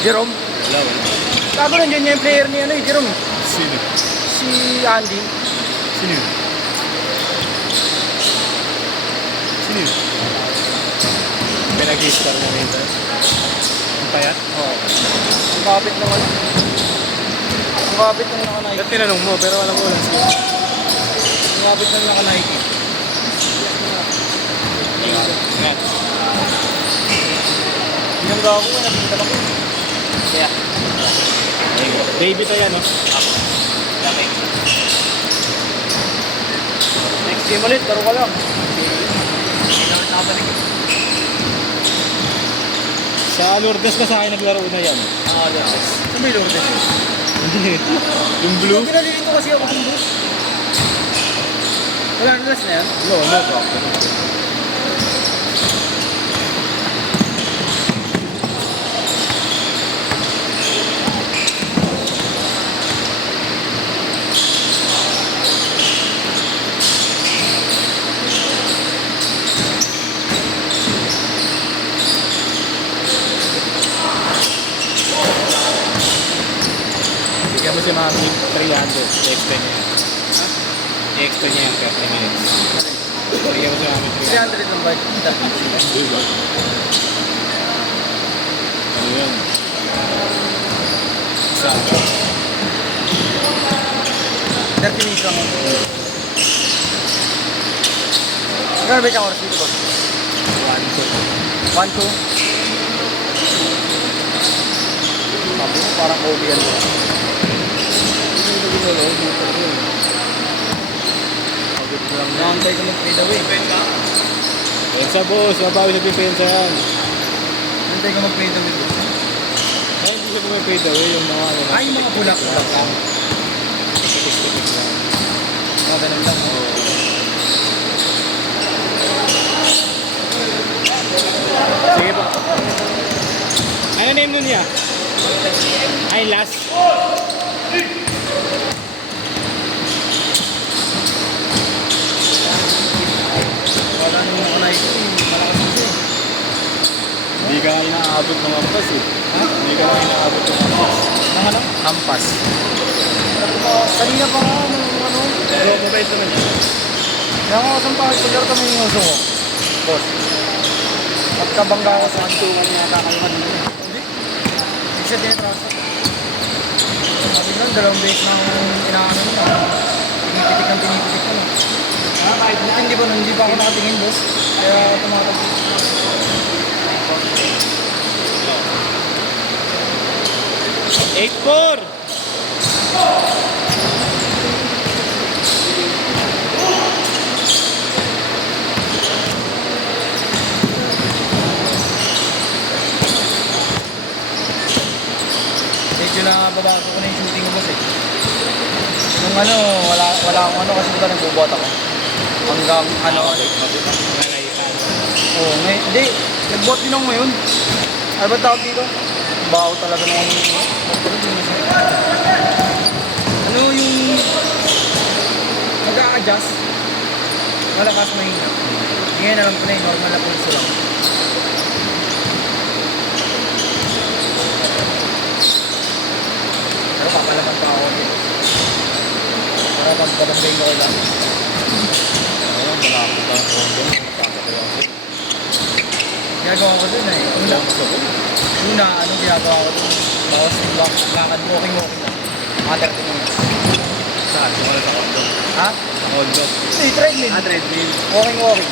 Jerome? Wala, wala. Bago nandiyan niya yung player ni ano, Jerome. Sino? Si Andy. Sino yun? Sino yun? Pinag-i-star na nito. Ang payat? Oo. Ang kapit naman. Ang kapit ng naka-Nike. Ba't tinanong mo? Pero alam ko lang sila. Ang kapit ng naka-Nike. Ingat. Yung gawa ko, may nakita lang ko. Kaya. Baby to yan, no? Laki. Next game ulit, taro ka lang. Hindi naman nakabalik. Sa Lourdes ka sa akin naglaro na yan. Lourdes. Saan may Lourdes yun? Yung blue? Yung pinalilito kasi ako ng bus. Wala na last na yan? No. Bigyan mo si Mami 300. I-explain niya yan. I-explain niya yan 30 minutes. Bigyan mo si Mami 300. 300 lang ba? Diba? Ano yun? Isa. 30 minutes lang. Grabe ka oras dito ba? 1, 2. 1, 2. Sabi mo parang Kobe yan. Naantay ko mag-fade away. Pensa boss, mabawi na pensa yan. Naantay ko mag-fade away. Ay, hindi siya pumipade away yung mga ano. Ay, yung mga bulak lang. Tipis-tipis lang. Mga ganun lang. Sige po. Ano name nun niya? Ay, last. Wala nang mga Nike. Malakas kasi. Hindi ka nga inaabot ng ampas eh. Ha? Hindi ka nga inaabot ng ampas. Mga ano? Ampas. Kanina pa nga, ano? Pero mabait naman siya. Kaya nga kasang pagkakalaro kami yung uso ko. Boss. Pagkabangga ako sa kanto kanya kakalman nila. Hindi. Hindi siya tinatrasa. Sabi lang, 2 beses nang inaano niya. Pinipitik ng pinipitik ko. Kahit hindi ba, hindi pa ako nakatingin, boss. Kaya tumatag. 8-4! Medyo nababago ko na yung shooting ko, boss eh. Nung ano, wala akong ano kasi diba nagbubuhat ako. Hanggang ano, oo, ngayon, hindi, nagbuhat din ako ngayon. Ano ba tawag dito? Baho talaga ng ano yung mag-a-adjust, malakas mahina. Ngayon alam ko na yung normal na pulso lang. Pero papalaman pa ako dito. Para pagpapambay ko lang. Ayun, malapit ang kondo. Nakakatawa ko. Ginagawa ko dun eh. Una, anong ginagawa ko dun? Bawas yung lakad, walking lang. Mga 30 minutes. Saan? Yung wala sa kondo. Ha? Sa kondo. Hindi, treadmill. Treadmill. Walking.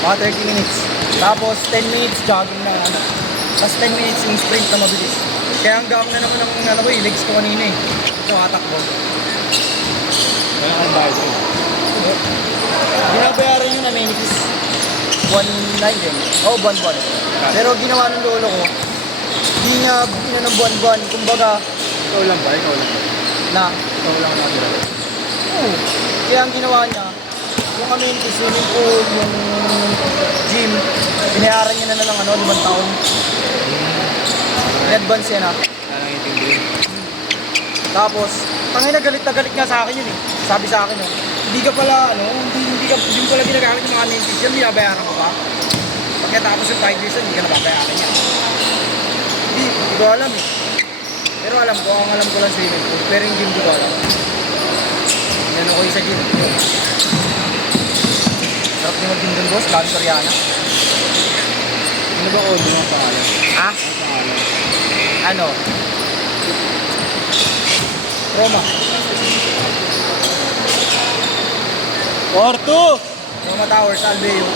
Mga 30 minutes. Tapos 10 minutes jogging na ano. Tapos 10 minutes yung sprint na mabilis. Kaya hanggang na naman ang ano ko eh, legs ko kanina eh. Ito hatakbo. Wala kang bayad eh. Binabayaran yung amenities. 1.9 din. Oo, buwan-buwan. Pero ginawa ng lolo ko, hindi niya bigyan ng buwan-buwan. Kumbaga, Ikaw lang ba? na, Ikaw lang natira. oo. Kaya ang ginawa niya, yung amenities, swimming pool, yung gym, binayaran niya na ng ano, 5 taon. In-advance yan ah. Parang intindihin. Tapos, tangina galit na galit nga sa akin yun eh. Sabi sa akin hindi ka pala, ano, hindi mo pala ginagamit yung mga amenities yan, binabayaran ko pa. Pagkatapos yung 5 years, hindi ka nababayaran yan. Hindi ko ko alam eh. Pero alam ko, ang alam ko lang swimming pool. Pero yung gym di ko alam. Yan ako sa gym. Sarap din mag-gym dun, boss. Lalo Soriana. Ano ba all yung pangalan? Ha? Ang pangalan? Ano? Roma. Porto! Roma Towers, Albeo.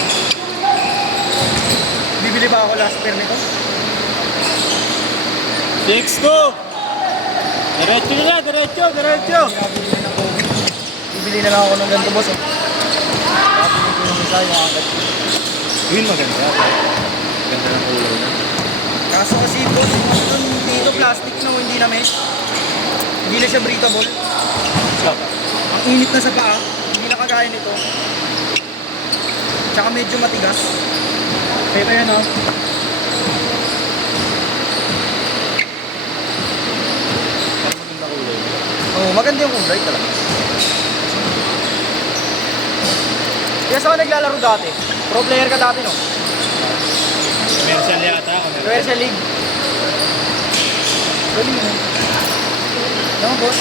Bibili ba ako last pair nito? 6-2! Diretso na, diretso! Bibili na ako. Bibili na lang ako ng ganito, boss. Bibili ko yung isa, yung agad. Yun maganda. Ganda ng ulo na. Kaso kasi, boss, yung ano dun, dito plastic no, hindi na mesh. Hindi na siya breathable. Stop. Ang init na sa paa, hindi na kagaya nito. Tsaka medyo matigas. Kaya yan oh. Maganda ulo. Oo, maganda yung kulay talaga. Kaya saan ka naglalaro dati? Pro player ka dati, no? Commercial yata. Commercial League. Galing mo. Ano, boss?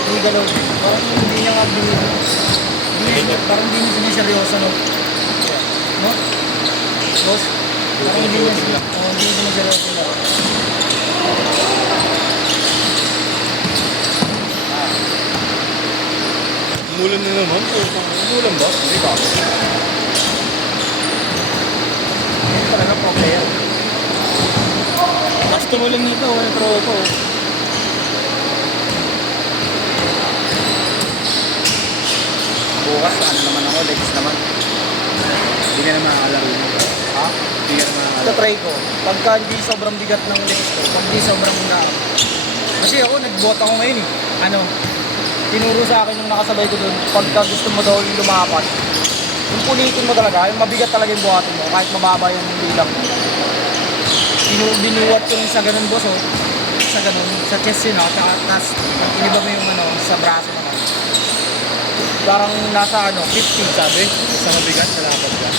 Hindi galaw. Parang hindi niya nga binili. Parang hindi niya siniseryoso, no? No? Boss? Parang hindi niya siniseryoso na. Umulan na naman. Umulan ba? Hindi ba? Hindi talaga pro player. Mas tumulan nito. Walang tropo. Bukas, ano naman ako, legs naman. Hindi ka na makakalaro. Ha? Hindi ka na makakalaro. Ito try ko. Pagka hindi sobrang bigat ng legs ko, pag hindi sobrang na. Kasi ako, nag-bot ako ngayon eh. Ano? Tinuro sa akin yung nakasabay ko doon, pagka gusto mo daw lumapat, yung punitin mo talaga, yung mabigat talaga yung buhatin mo, kahit mababa yung bilang mo. Binuwat ko yung sa ganun, boss, oh. Sa ganun, sa chest yun, oh. Tsaka, tas, iniba mo yung ano, sa braso naman. Parang nasa ano, 50, sabi. Sa mabigat, malapad ka.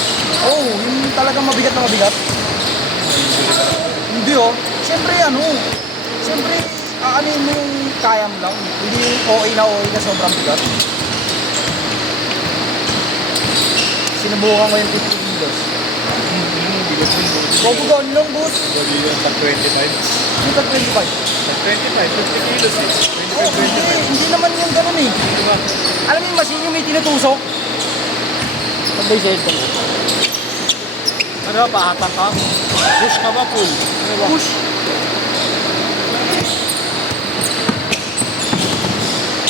Oo, oh, yung talagang mabigat na mabigat. Hindi oh. Siyempre ano, siyempre aanin mo yung kaya mo lang. Hindi yung OA na sobrang bigat. Sinubukan ko yung 50 kilos. Bigat din. Bobugon lang, boss. Gabi yun, tag 25. Yung tag 25. Tag 25, 50 kilos eh. Oh, 25, 25. hindi naman yung ganun eh. Diba? Alam mo yung machine yung may tinutusok? Pagday sa headphone ko. Ano ba, pahatak ka? Push ka ba, pull? Ano ba? Push.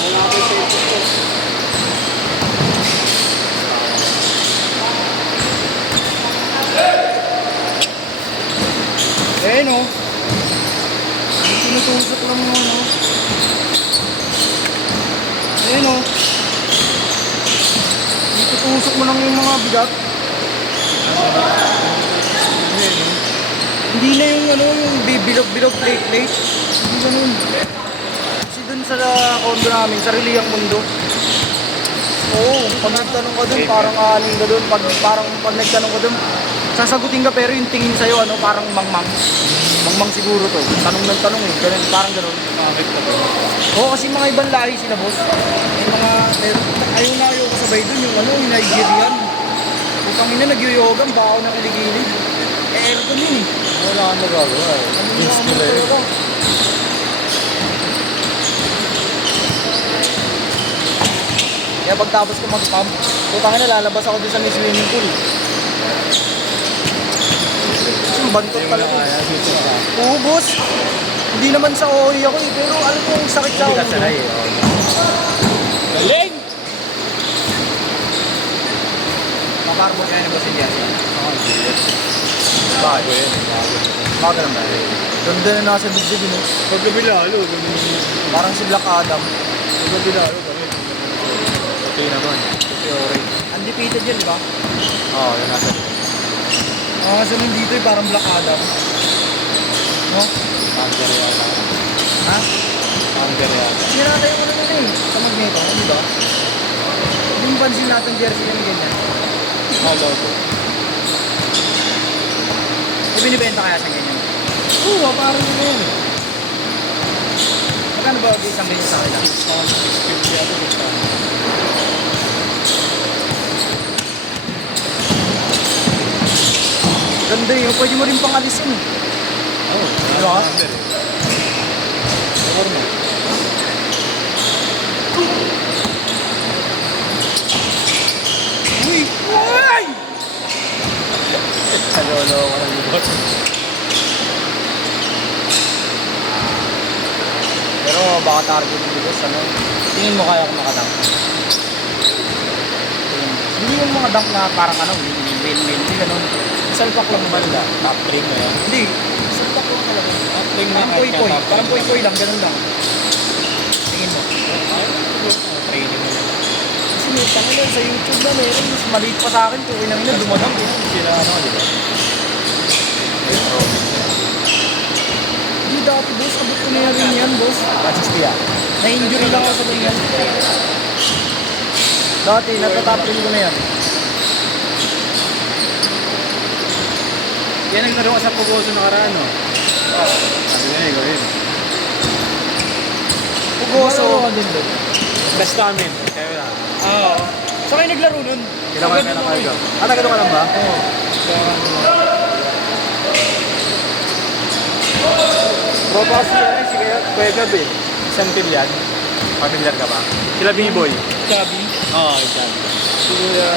Wala ako sa ito ko. Eh no. May tinutusok lang mo ano. Eh no. Itutusok mo lang yung mga bigat. Hindi na yung ano, yung bilog-bilog plate. Hindi ganun. Kasi dun sa condo namin, sa Reliyang Mundo. Oo, pag nagtanong ka dun, parang aling ka dun. Parang pag nagtanong ka dun, sasagutin ka pero yung tingin sa'yo, ano, parang mangmang. Mangmang siguro to. Tanong ng tanong eh, ganun, parang ganun. Bakit ka ba? Oo, kasi mga ibang lahi sila, boss. May mga, ayaw ko sabay dun, yung ano, yung Nigerian. Kung kami na nagyoyoga, baho na kiligili. Eh, aircon yun eh. Wala kang nagagawa eh. Ano yung Yes, mga nila eh. motor ko? Kaya pagtapos ko mag-pump, putangin na lalabas ako dun sa may swimming pool. Kasi bantot Hindi mo na talaga. kaya, susunod ka. Oo, boss. Hindi naman sa OA ako eh, pero alam ko yung sakit sa Hindi ka ulo. sanay eh. Galing! Makarbon kaya na ba si Jesse? Bago yan. Baka ganun ba? Ganda na nasa bigdig yun eh. Paggabi lalo, ganun. Parang si Black Adam. Paggabi lalo, ganun. Okay naman. Okay, orange. Undefeated yun, di ba? Oo, yun nasa. Ang kaso nung dito eh, parang Black Adam. No? Pangger yata. Ha? Pangger yata. Hindi na tayo ano na eh. Sa Magneto, di ba? Yung pansin natin jersey yung ganyan. Oo, logo. Eh, binibenta kaya sa ganyan. Oo, parang yun yun. Magkano ba isang ganyan sa akin? 650 yata, 600. Ganda yun. Pwede mo rin pangalisin. Oo, Diba? number eh. Or mo. Uy! Uy! Kalolo ko ng libot. Pero baka target ng Bigos, ano? Tingin mo kaya kung makadunk? Hindi yung mga dunk na parang ano, win-win, ganun. Salpak lang naman lang. Top 3 mo yan. Hindi, salpak lang talaga. Top 3 na Parang poy-poy, parang poy-poy lang, ganun lang. Tingin mo. Training mo yan. Kasi may tanong sa YouTube na meron, mas maliit pa sa akin, kung inang ina, dumadang eh. Sila ano, di ba? Hindi dati boss, abot ko na rin yan boss. Assist yan. Na-injury lang ako sa ganyan. Dati, natatapin ko na yan. Yan ang naroon ka sa Pugoso nakaraan, no? Sabi nga, ikaw yun. Pugoso. Best comment. Kayo na. Oo. Saan kayo naglaro nun? Kailangan ka na kayo. Ah, taga doon ka lang ba? Oo. Babas yan, si Kuya Gab eh. Isang pilyan. Familiar ka ba? Sila B-Boy. Gabi. Oo, isang. Si Kuya